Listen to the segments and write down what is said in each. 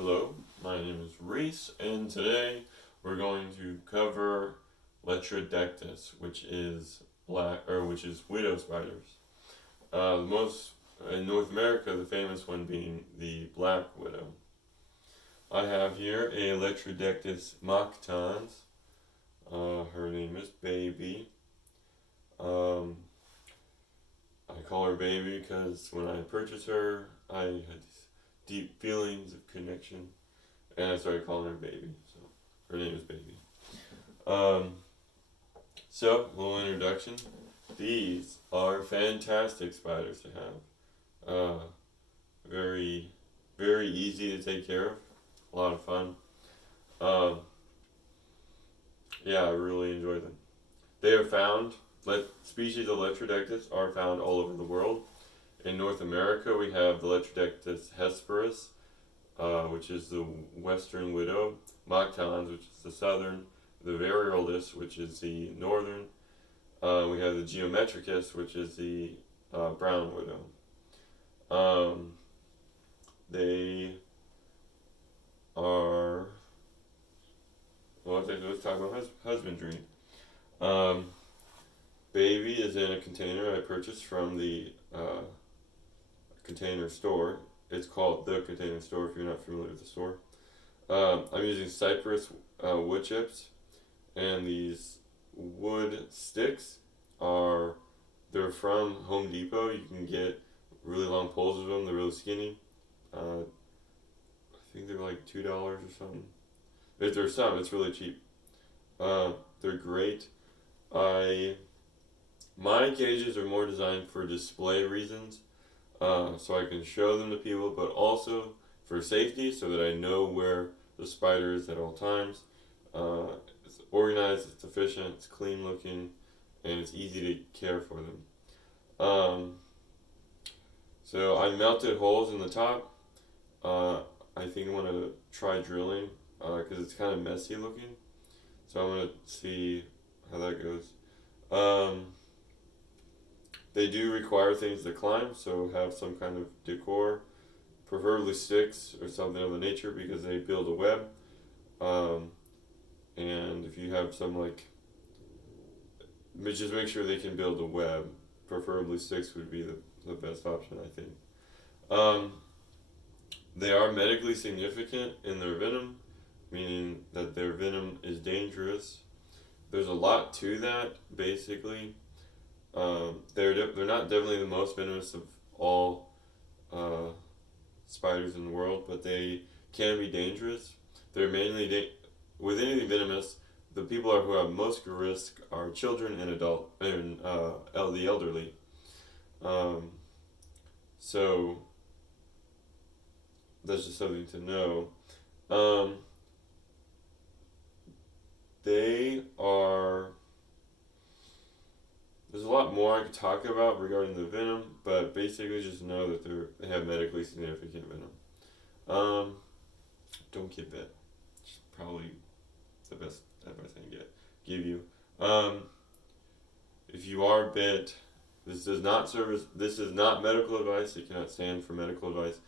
Hello, my name is Reese, and today we're going to cover Latrodectus, which is widow spiders. The most in North America, the famous one being the black widow. I have here a Latrodectus mactans. Her name is Baby. Um, I call her Baby because when I purchased her, I had these deep feelings of connection, and I started calling her Baby. So her name is Baby. Um, so, a little introduction. These are fantastic spiders to have. Very, very easy to take care of. A lot of fun. Um, yeah, I really enjoy them. They are found. Species of Latrodectus are found all over the world. In North America, we have the Latrodectus hesperus, which is the western widow, mactans, which is the southern, the variolus, which is the northern. We have the geometricus, which is the brown widow. They are, well, let's talk about husbandry. Baby is in a container I purchased from the Container Store. It's called The Container Store if you're not familiar with the store. I'm using cypress wood chips, and these wood sticks they're from Home Depot. You can get really long poles of them. They're really skinny. I think they're like $2 or something. If there's some, it's really cheap. They're great. My cages are more designed for display reasons, so I can show them to people, but also for safety, so that I know where the spider is at all times. It's organized, it's efficient, it's clean looking, and it's easy to care for them. So I melted holes in the top. I think I'm going to try drilling because it's kind of messy looking. So I'm going to see how that goes. They do require things to climb, so have some kind of decor, preferably sticks or something of the nature, because they build a web. And if you have some just make sure they can build a web. Preferably sticks would be the best option, I think. They are medically significant in their venom, meaning that their venom is dangerous. There's a lot to that, basically. They're not definitely the most venomous of all spiders in the world, but they can be dangerous. They're mainly with anything venomous. The people who have most risk are children and the elderly. So that's just something to know. They are. There's a lot more I could talk about regarding the venom, but basically just know that they have medically significant venom. Don't get bit. It's probably the best advice I can give you. If you are bit, this is not medical advice. It cannot stand for medical advice,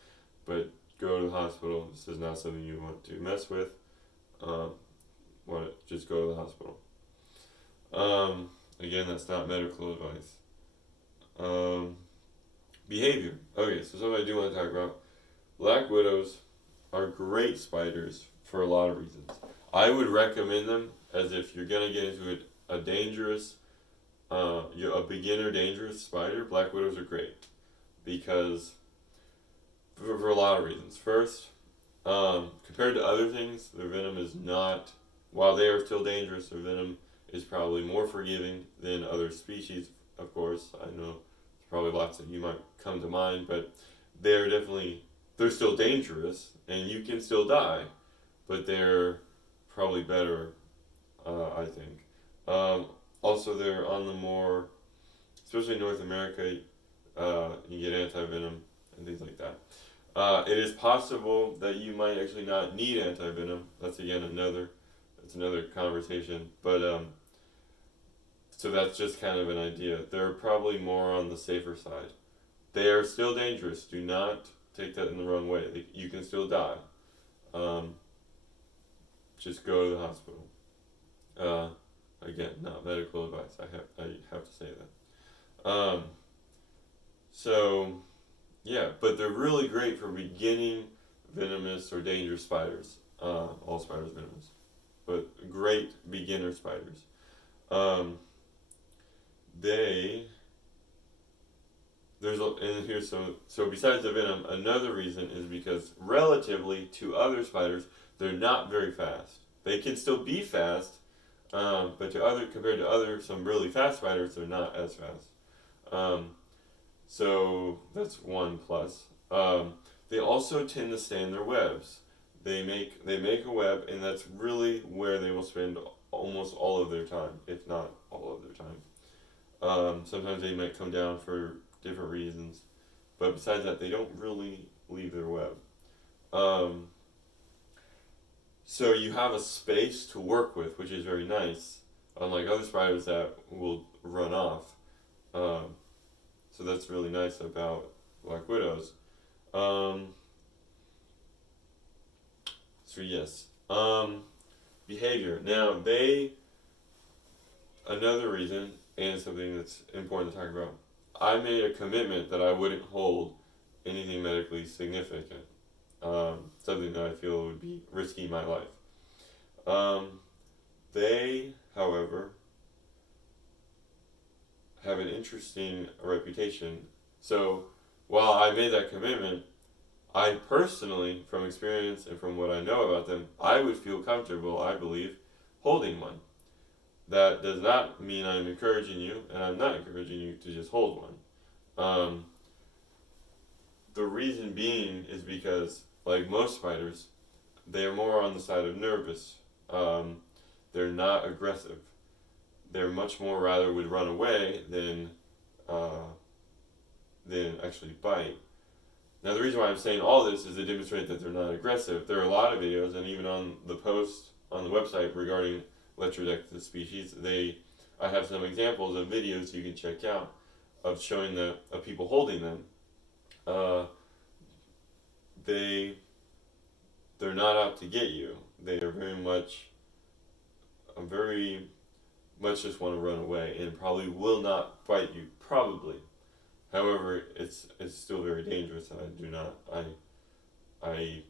but go to the hospital. This is not something you want to mess with. Just go to the hospital. Again, that's not medical advice. Behavior. Okay, so something I do want to talk about. Black widows are great spiders for a lot of reasons. I would recommend them as if you're going to get into a dangerous, a beginner dangerous spider. Black widows are great because for a lot of reasons. First, compared to other things, their venom is not, while they are still dangerous, their venom is probably more forgiving than other species, of course. I know there's probably lots that you might come to mind, but they're still dangerous, and you can still die, but they're probably better, I think. Also, they're on the more, especially in North America, you get anti-venom and things like that. It is possible that you might actually not need anti-venom. That's again another conversation, but so that's just kind of an idea. They're probably more on the safer side. They are still dangerous. Do not take that in the wrong way. You can still die. just go to the hospital. Again, not medical advice. I have to say that. So yeah, but they're really great for beginning venomous or dangerous spiders. All spiders venomous, but great beginner spiders. Um, they and here's so besides the venom, another reason is because relatively to other spiders, they're not very fast. They can still be fast, but compared to other some really fast spiders, they're not as fast. So that's one plus. They also tend to stay in their webs. They make a web, and that's really where they will spend almost all of their time, if not all of their time. Sometimes they might come down for different reasons, but besides that, they don't really leave their web. So you have a space to work with, which is very nice, unlike other spiders that will run off. So that's really nice about black widows. So yes, behavior. Now another reason, and something that's important to talk about. I made a commitment that I wouldn't hold anything medically significant. Something that I feel would be risking my life. They, however, have an interesting reputation. So while I made that commitment, I personally, from experience and from what I know about them, I would feel comfortable, I believe, holding one. That does not mean I'm encouraging you, and I'm not encouraging you to just hold one. The reason being is because, like most spiders, they're more on the side of nervous. They're not aggressive. They're much more rather would run away than actually bite. Now, the reason why I'm saying all this is to demonstrate that they're not aggressive. There are a lot of videos, and even on the post on the website regarding Latrodectus species, I have some examples of videos you can check out of showing of people holding them. They're not out to get you. They are very much just want to run away and probably will not bite you. Probably. However, it's still very dangerous, and you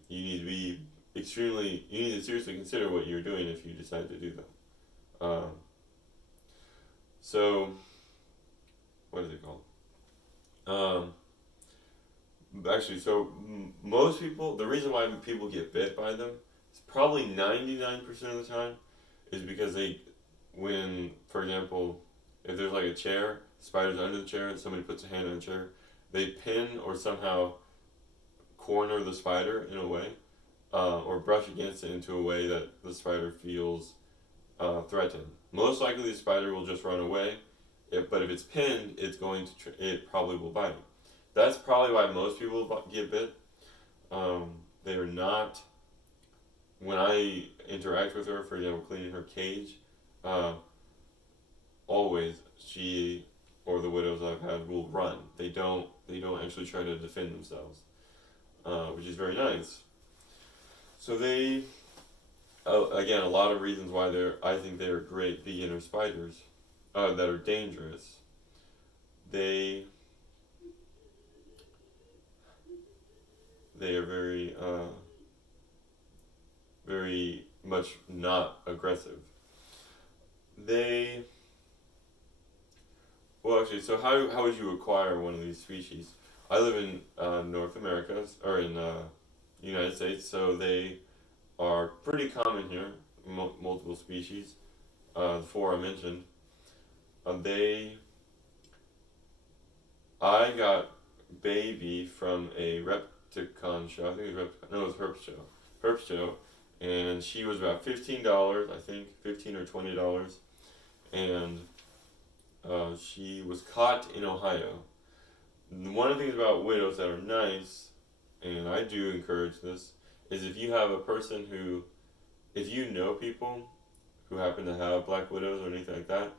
need to be you need to seriously consider what you're doing if you decide to do that. So, what is it called? Actually, so most people, the reason why people get bit by them is probably 99% of the time is because for example, if there's like a chair, spider's under the chair, and somebody puts a hand on the chair, they pin or somehow corner the spider in a way, or brush against it into a way that the spider feels threatened. Most likely the spider will just run away, but if it's pinned, it probably will bite. That's probably why most people get bit. They are not, when I interact with her, for example, cleaning her cage, always she or the widows I've had will run. They don't actually try to defend themselves, which is very nice. So again, a lot of reasons why I think they're great beginner spiders that are dangerous. They are very much not aggressive. Actually, so how would you acquire one of these species? I live in North America, or in United States, so they are pretty common here, multiple species, the four I mentioned. I got baby from a Repticon show, I think it was Herp show, and she was about $15, I think, $15 or $20, and she was caught in Ohio. One of the things about widows that are nice, and I do encourage this, is if you have if you know people who happen to have black widows or anything like that,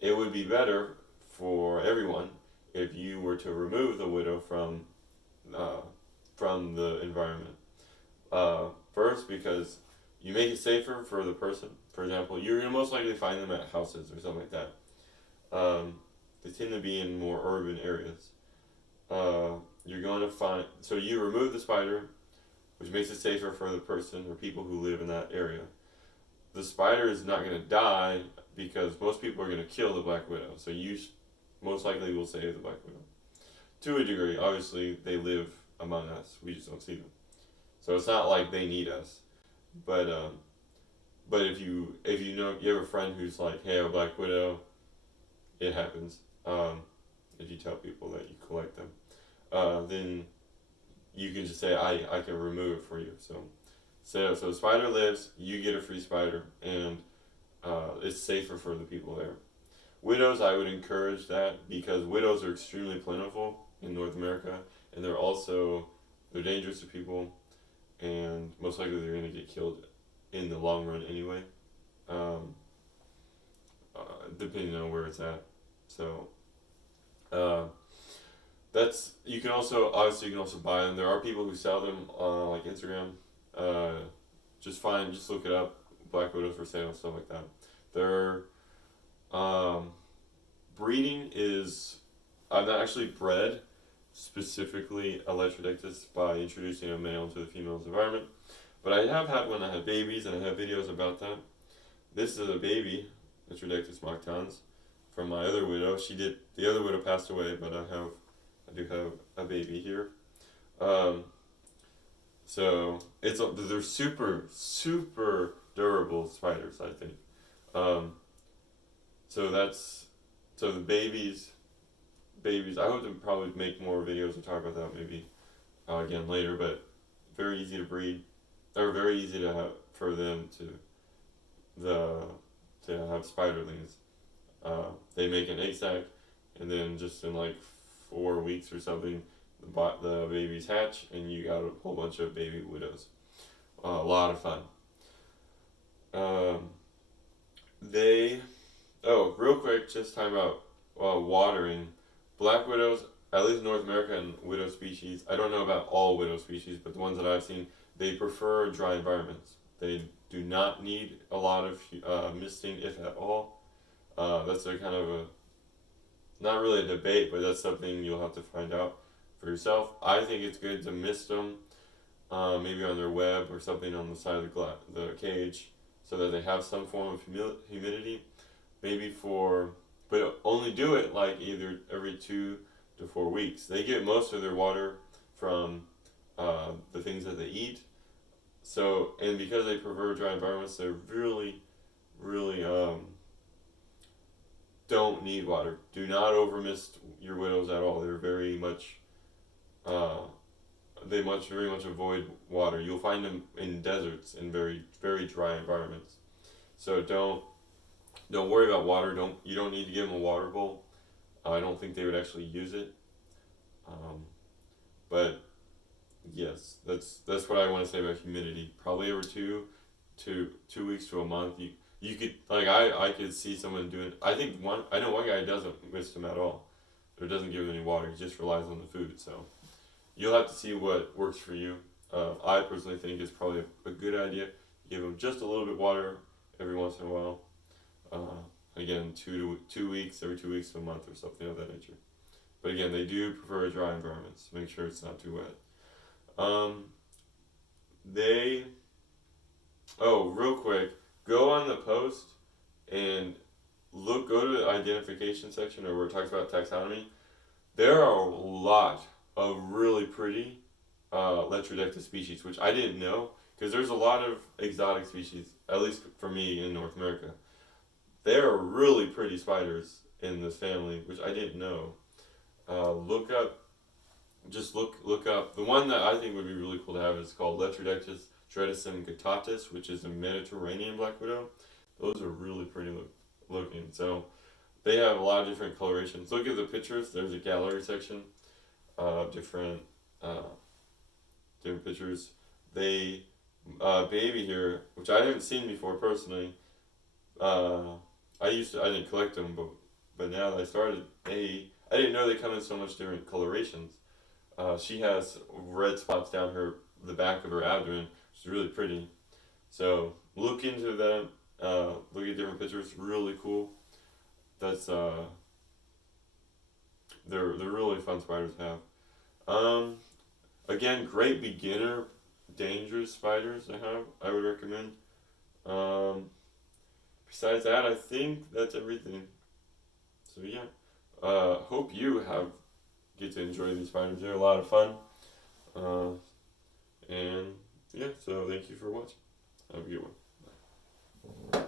it would be better for everyone if you were to remove the widow from the environment. First, because you make it safer for the person. For example, you're gonna most likely find them at houses or something like that. They tend to be in more urban areas. You're going to find, so you remove the spider, which makes it safer for the person or people who live in that area. The spider is not going to die because most people are going to kill the black widow. So you most likely will save the black widow. To a degree, obviously they live among us. We just don't see them. So it's not like they need us. But if you know you have a friend who's like, hey, I have a black widow, it happens. If you tell people that you collect them, then you can just say I can remove it for you. So the spider lives, you get a free spider, and it's safer for the people there. Widows, I would encourage that because widows are extremely plentiful in North America, and they're dangerous to people, and most likely they're going to get killed in the long run anyway, depending on where it's at. So you can also buy them. There are people who sell them on like Instagram. Just look it up, black widows for sale, stuff like that. Their breeding is, I've not actually bred specifically a Latrodectus by introducing a male into the female's environment, but I have had one that had babies, and I have videos about that. This is a baby Latrodectus mactans from my other widow. The other widow passed away, but I do have a baby here. So they're super, super durable spiders, I think. So the babies, I hope to probably make more videos and talk about that maybe again later, but very easy to breed, or very easy to have for them to have spiderlings. They make an egg sac, and then just in like 4 weeks or something, the babies hatch, and you got a whole bunch of baby widows. A lot of fun. Real quick, just talking about watering. Black widows, at least North American widow species, I don't know about all widow species, but the ones that I've seen, they prefer dry environments. They do not need a lot of misting, if at all. That's a kind of not really a debate, but that's something you'll have to find out for yourself. I think it's good to mist them, maybe on their web or something on the side of the cage, so that they have some form of humidity. But only do it like either every 2 to 4 weeks. They get most of their water from the things that they eat. So, and because they prefer dry environments, they're really, really don't need water. Do not overmist your widows at all. They're very much very much avoid water. You'll find them in deserts in very, very dry environments. So don't worry about water. You don't need to give them a water bowl. I don't think they would actually use it. But yes, that's what I want to say about humidity. Probably every 2 weeks to a month. You could, like, I could see someone doing. I know one guy doesn't mist them at all, or doesn't give them any water. He just relies on the food. So you'll have to see what works for you. I personally think it's probably a good idea. Give them just a little bit of water every once in a while. Again, 2 weeks, every 2 weeks to a month or something of that nature. But again, they do prefer dry environments. Make sure it's not too wet. Real quick, go on the post and go to the identification section, or where it talks about taxonomy. There are a lot of really pretty Latrodectus species, which I didn't know, because there's a lot of exotic species, at least for me in North America. There are really pretty spiders in this family, which I didn't know. Look up the one that I think would be really cool to have is called Latrodectus guttatus, which is a Mediterranean black widow. Those are really pretty looking. So they have a lot of different colorations. Look at the pictures. There's a gallery section of different pictures. Baby here, which I haven't seen before personally. I didn't collect them, but now that I started, I didn't know they come in so much different colorations. She has red spots down the back of her abdomen, It's really pretty. So look into them. Look at different pictures. Really cool. That's they're really fun spiders to have. Again, great beginner, dangerous spiders to have. I would recommend. Besides that, I think that's everything. So yeah, hope you get to enjoy these spiders. They're a lot of fun. And yeah, so thank you for watching. Have a good one. Bye.